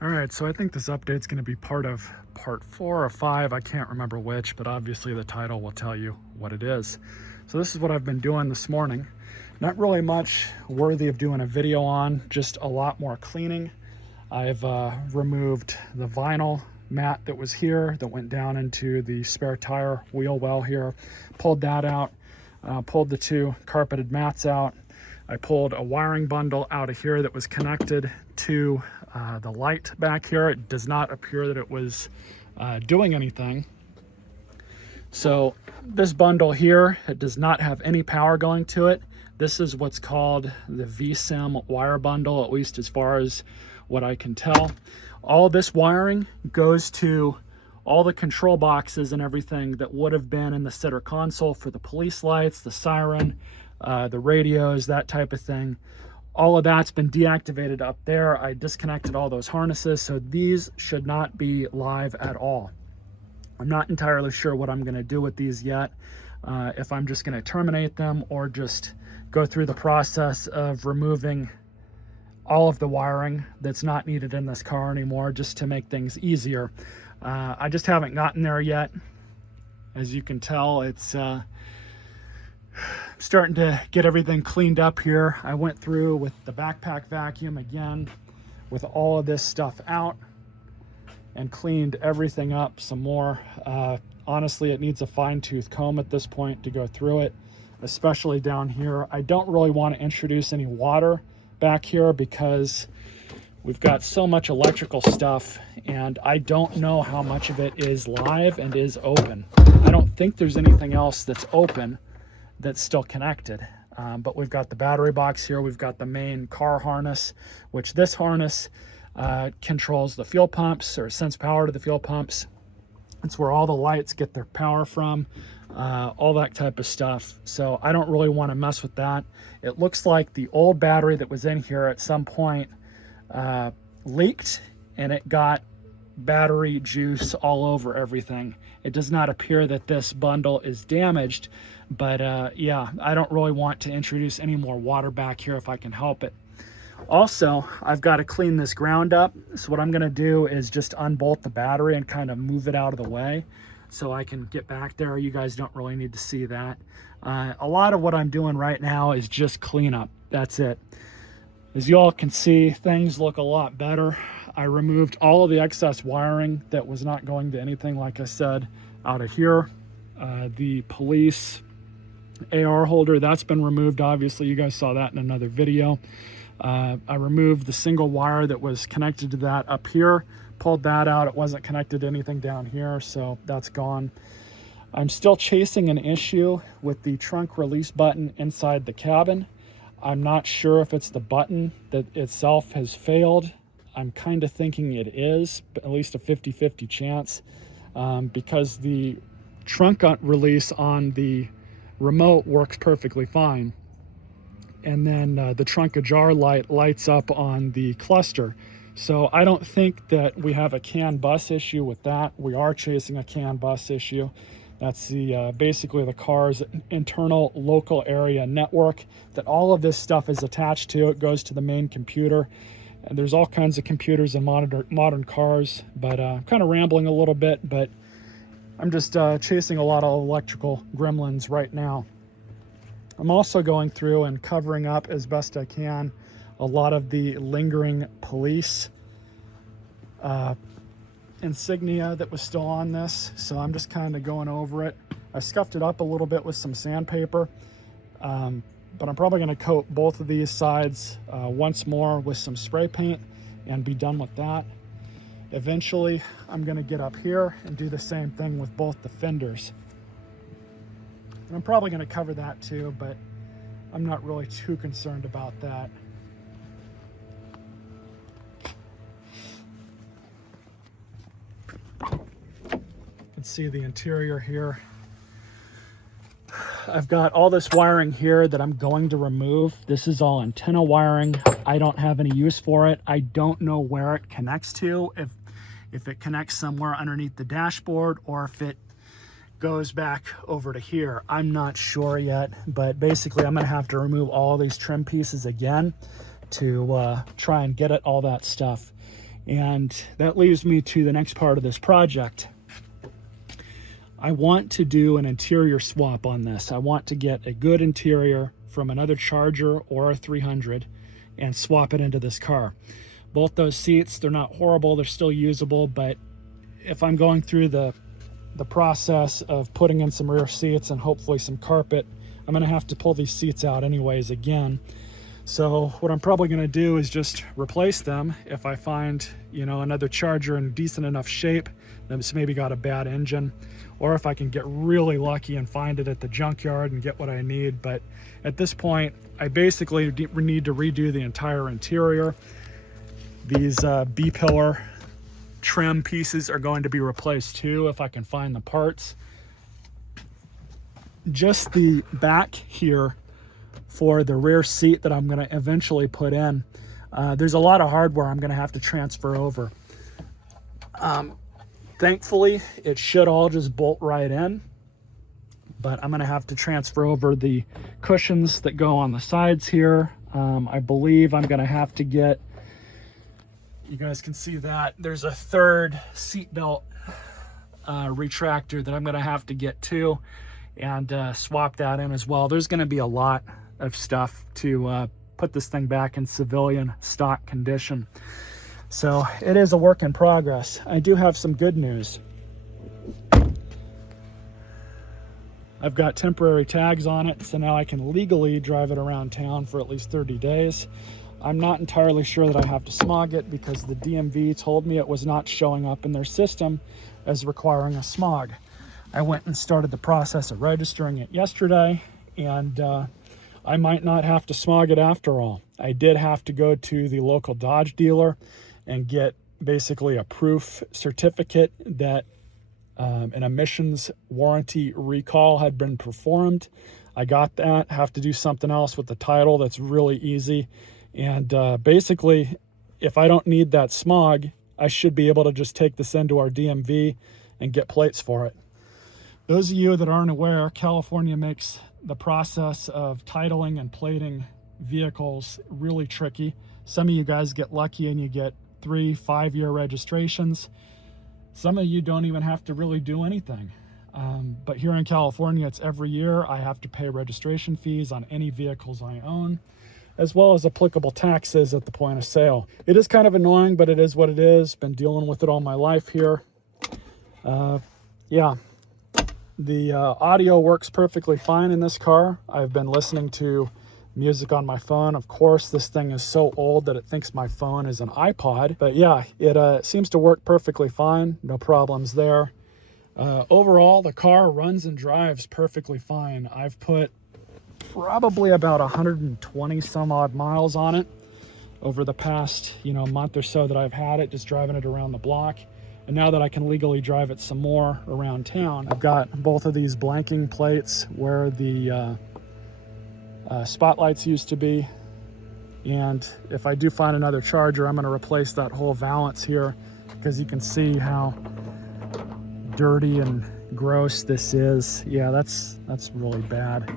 All right, so I think this update's going to be part of part 4 or 5. I can't remember which, but obviously the title will tell you what it is. So this is what I've been doing this morning. Not really much worthy of doing a video on, just a lot more cleaning. I've removed the vinyl mat that was here that went down into the spare tire wheel well here, pulled that out, pulled the 2 carpeted mats out. I pulled a wiring bundle out of here that was connected to the light back here. It does not appear that it was doing anything. So this bundle here, it does not have any power going to it. This is what's called the VSIM wire bundle, at least as far as what I can tell. All this wiring goes to all the control boxes and everything that would have been in the center console for the police lights, the siren, the radios, that type of thing. All of that's been deactivated up there. I disconnected all those harnesses, so these should not be live at all. I'm not entirely sure what I'm going to do with these yet, if I'm just going to terminate them or just go through the process of removing all of the wiring that's not needed in this car anymore, just to make things easier. I just haven't gotten there yet. As you can tell, it's starting to get everything cleaned up here. I went through with the backpack vacuum again with all of this stuff out and cleaned everything up some more. Honestly, it needs a fine-tooth comb at this point to go through it, especially down here. I don't really want to introduce any water back here because we've got so much electrical stuff and I don't know how much of it is live and is open. I don't think there's anything else that's open that's still connected. But we've got the battery box here. We've got the main car harness, which this harness controls the fuel pumps or sends power to the fuel pumps. It's where all the lights get their power from, all that type of stuff. So I don't really want to mess with that. It looks like the old battery that was in here at some point leaked and it got battery juice all over everything. It does not appear that this bundle is damaged, but yeah, I don't really want to introduce any more water back here if I can help it. Also, I've got to clean this ground up. So what I'm going to do is just unbolt the battery and kind of move it out of the way so I can get back there. You guys don't really need to see that. A lot of what I'm doing right now is just cleanup. That's it. As you all can see, things look a lot better. I removed all of the excess wiring that was not going to anything, like I said, out of here. The police AR holder, that's been removed. Obviously, you guys saw that in another video. I removed the single wire that was connected to that up here, pulled that out. It wasn't connected to anything down here, so that's gone. I'm still chasing an issue with the trunk release button inside the cabin. I'm not sure if it's the button that itself has failed. I'm kind of thinking it is, but at least a 50-50 chance, because the trunk release on the remote works perfectly fine. And then the trunk ajar light lights up on the cluster. So I don't think that we have a CAN bus issue with that. We are chasing a CAN bus issue. That's the basically the car's internal local area network that all of this stuff is attached to. It goes to the main computer. And there's all kinds of computers in modern cars, but I'm kind of rambling a little bit, but I'm just chasing a lot of electrical gremlins right now. I'm also going through and covering up as best I can a lot of the lingering police insignia that was still on this. So I'm just kind of going over it. I scuffed it up a little bit with some sandpaper, but I'm probably going to coat both of these sides once more with some spray paint and be done with that. Eventually, I'm going to get up here and do the same thing with both the fenders. And I'm probably going to cover that too, but I'm not really too concerned about that. You can see the interior here. I've got all this wiring here that I'm going to remove. This is all antenna wiring. I don't have any use for it. I don't know where it connects to, if it connects somewhere underneath the dashboard or if it goes back over to here. I'm not sure yet, but basically I'm gonna have to remove all these trim pieces again to try and get at all that stuff. And that leaves me to the next part of this project. I want to do an interior swap on this. I want to get a good interior from another Charger or a 300 and swap it into this car. Both those seats, they're not horrible, they're still usable, but if I'm going through the process of putting in some rear seats and hopefully some carpet, I'm gonna have to pull these seats out anyways again. So what I'm probably gonna do is just replace them if I find, you know, another Charger in decent enough shape that's maybe got a bad engine, or if I can get really lucky and find it at the junkyard and get what I need. But at this point, I basically need to redo the entire interior. These B-pillar trim pieces are going to be replaced too if I can find the parts. Just the back here for the rear seat that I'm going to eventually put in, there's a lot of hardware I'm going to have to transfer over. Thankfully, it should all just bolt right in, but I'm going to have to transfer over the cushions that go on the sides here. I believe I'm going to have to get, you guys can see that there's a third seat belt retractor that I'm going to have to get too, and swap that in as well. There's going to be a lot of stuff to put this thing back in civilian stock condition. So it is a work in progress. I do have some good news. I've got temporary tags on it, so now I can legally drive it around town for at least 30 days. I'm not entirely sure that I have to smog it because the DMV told me it was not showing up in their system as requiring a smog. I went and started the process of registering it yesterday, and I might not have to smog it after all. I did have to go to the local Dodge dealer and get basically a proof certificate that an emissions warranty recall had been performed. I got that. Have to do something else with the title that's really easy. And basically, if I don't need that smog, I should be able to just take this into our DMV and get plates for it. Those of you that aren't aware, California makes the process of titling and plating vehicles really tricky. Some of you guys get lucky and you get 3-5 year registrations. Some of you don't even have to really do anything. But here in California, it's every year. I have to pay registration fees on any vehicles I own, as well as applicable taxes at the point of sale. It is kind of annoying, but it is what it is. Been dealing with it all my life here. Yeah, the audio works perfectly fine in this car. I've been listening to music on my phone. Of course, this thing is so old that it thinks my phone is an iPod. But yeah, it seems to work perfectly fine. No problems there. Overall, the car runs and drives perfectly fine. I've put probably about 120 some odd miles on it over the past, month or so that I've had it, just driving it around the block. And now that I can legally drive it some more around town, I've got both of these blanking plates where the spotlights used to be. And if I do find another Charger, I'm going to replace that whole valance here, because you can see how dirty and gross this is. Yeah, that's really bad.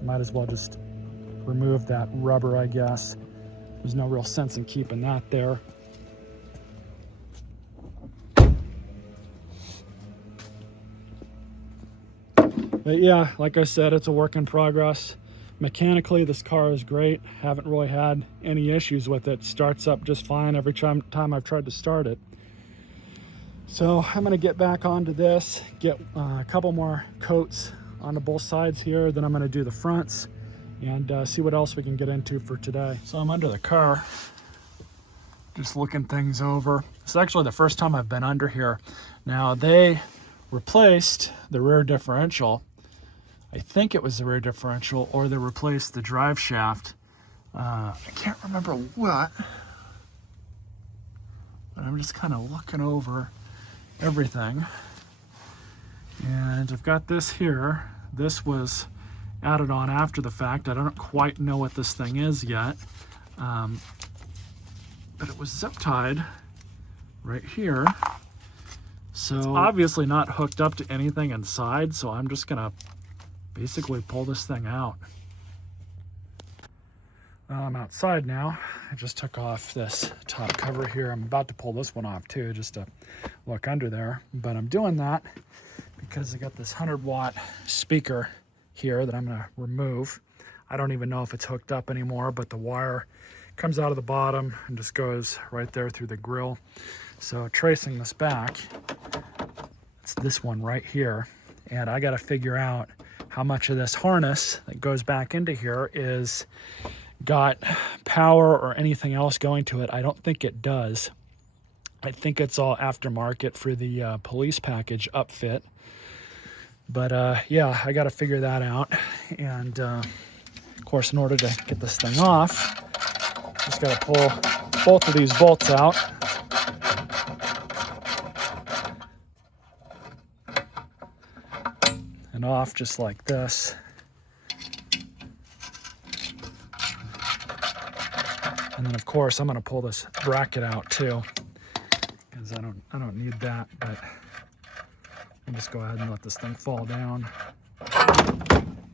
Might as well just remove that rubber, I guess. There's no real sense in keeping that there. But yeah, like I said, it's a work in progress. Mechanically, this car is great. Haven't really had any issues with it. Starts up just fine every time I've tried to start it. So I'm gonna get back onto this, get a couple more coats onto both sides here, then I'm gonna do the fronts and see what else we can get into for today. So I'm under the car, just looking things over. It's actually the first time I've been under here. Now, they replaced the rear differential. I think it was the rear differential, or they replaced the drive shaft. I can't remember what, but I'm just kind of looking over everything. And I've got this here. This was added on after the fact. I don't quite know what this thing is yet. But it was zip tied right here. So it's obviously not hooked up to anything inside, so I'm just gonna basically pull this thing out. I'm outside now. I just took off this top cover here. I'm about to pull this one off too, just to look under there. But I'm doing that because I got this 100-watt speaker here that I'm going to remove. I don't even know if it's hooked up anymore, but the wire comes out of the bottom and just goes right there through the grill. So tracing this back, it's this one right here. And I got to figure out how much of this harness that goes back into here is got power or anything else going to it. I don't think it does. I think it's all aftermarket for the police package upfit. But yeah, I got to figure that out. And of course, in order to get this thing off, just got to pull both of these bolts out. And off just like this. And then of course I'm going to pull this bracket out too, because I don't need that, but I'll just go ahead and let this thing fall down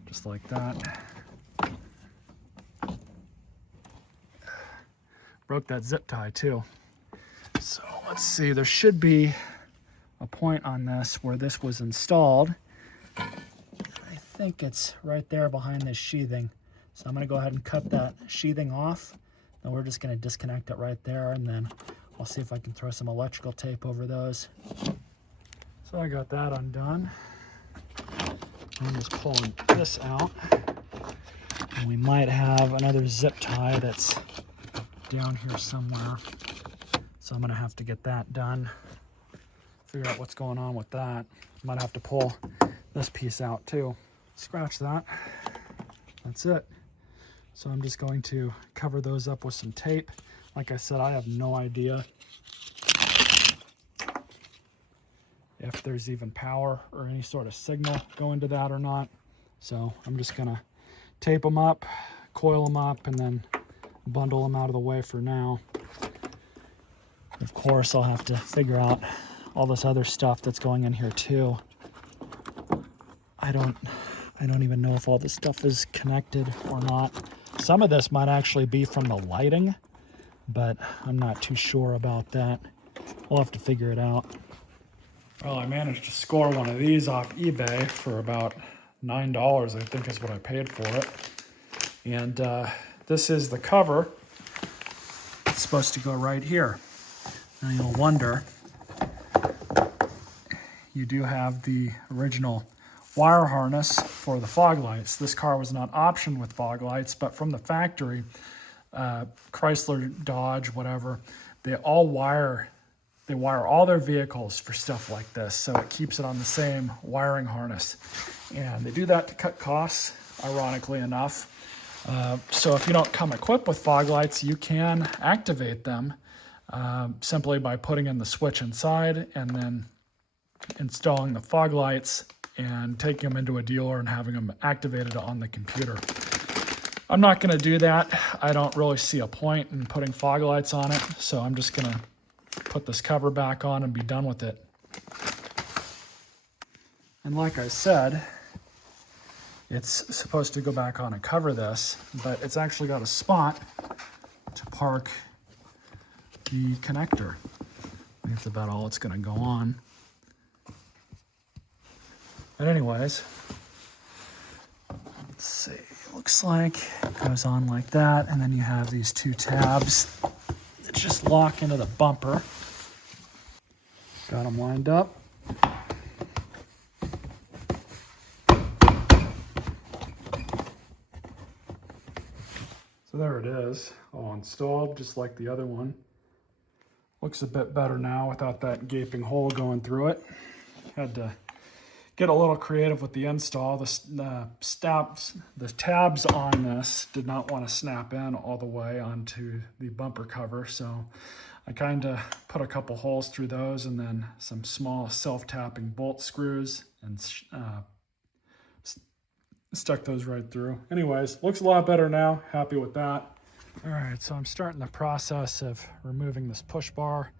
just like that. Broke that zip tie too. So let's see, there should be a point on this where this was installed. I think it's right there behind this sheathing. So I'm going to go ahead and cut that sheathing off. And we're just going to disconnect it right there, and then I'll see if I can throw some electrical tape over those. So I got that undone. I'm just pulling this out. And we might have another zip tie that's down here somewhere. So I'm going to have to get that done. Figure out what's going on with that. Might have to pull this piece out too. Scratch that. That's it. So I'm just going to cover those up with some tape. Like I said, I have no idea if there's even power or any sort of signal going to that or not. So I'm just gonna tape them up, coil them up, and then bundle them out of the way for now. Of course, I'll have to figure out all this other stuff that's going in here too. I don't even know if all this stuff is connected or not. Some of this might actually be from the lighting, but I'm not too sure about that. We'll have to figure it out. Well, I managed to score one of these off eBay for about $9, I think is what I paid for it. And this is the cover. It's supposed to go right here. Now you'll wonder, you do have the original wire harness for the fog lights. This car was not optioned with fog lights, but from the factory, Chrysler, Dodge, whatever, they wire all their vehicles for stuff like this, so it keeps it on the same wiring harness. And they do that to cut costs, ironically enough. So if you don't come equipped with fog lights, you can activate them simply by putting in the switch inside and then installing the fog lights and taking them into a dealer and having them activated on the computer. I'm not going to do that. I don't really see a point in putting fog lights on it, so I'm just going to put this cover back on and be done with it. And like I said, it's supposed to go back on and cover this, but it's actually got a spot to park the connector. That's about all it's going to go on. But anyways, let's see, it looks like it goes on like that, and then you have these two tabs that just lock into the bumper. Got them lined up. So there it is, all installed, just like the other one. Looks a bit better now without that gaping hole going through it. Had to get a little creative with the install. The tabs on this did not want to snap in all the way onto the bumper cover, so I kind of put a couple holes through those and then some small self-tapping bolt screws and stuck those right through. Anyways, looks a lot better now. Happy with that. All right, so I'm starting the process of removing this push bar,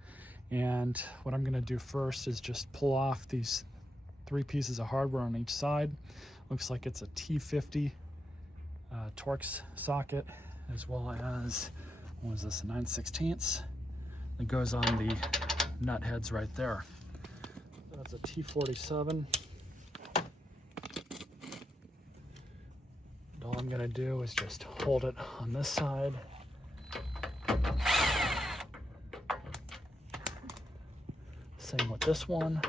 and what I'm going to do first is just pull off these 3 pieces of hardware on each side. Looks like it's a T50 Torx socket as well as, what was this, 9/16 that goes on the nut heads right there. That's a T47. All I'm gonna do is just hold it on this side. Same with this one.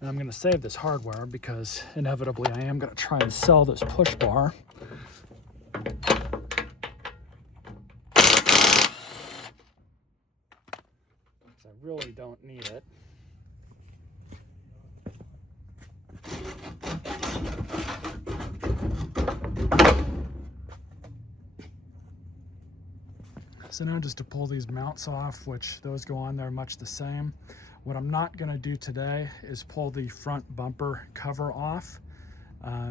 And I'm going to save this hardware because inevitably I am going to try and sell this push bar. I really don't need it. So now just to pull these mounts off, which those go on there much the same. What I'm not going to do today is pull the front bumper cover off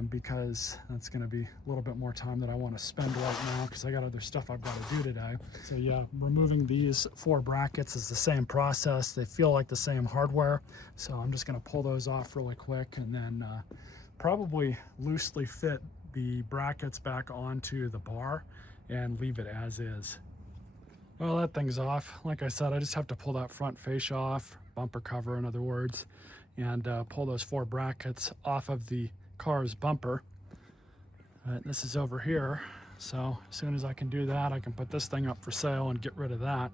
because that's going to be a little bit more time that I want to spend right now because I got other stuff I've got to do today. So yeah, removing these 4 brackets is the same process. They feel like the same hardware. So I'm just going to pull those off really quick and then probably loosely fit the brackets back onto the bar and leave it as is. Well, that thing's off. Like I said, I just have to pull that front fascia off, bumper cover in other words, and pull those 4 brackets off of the car's bumper. This is over here, so as soon as I can do that, I can put this thing up for sale and get rid of that.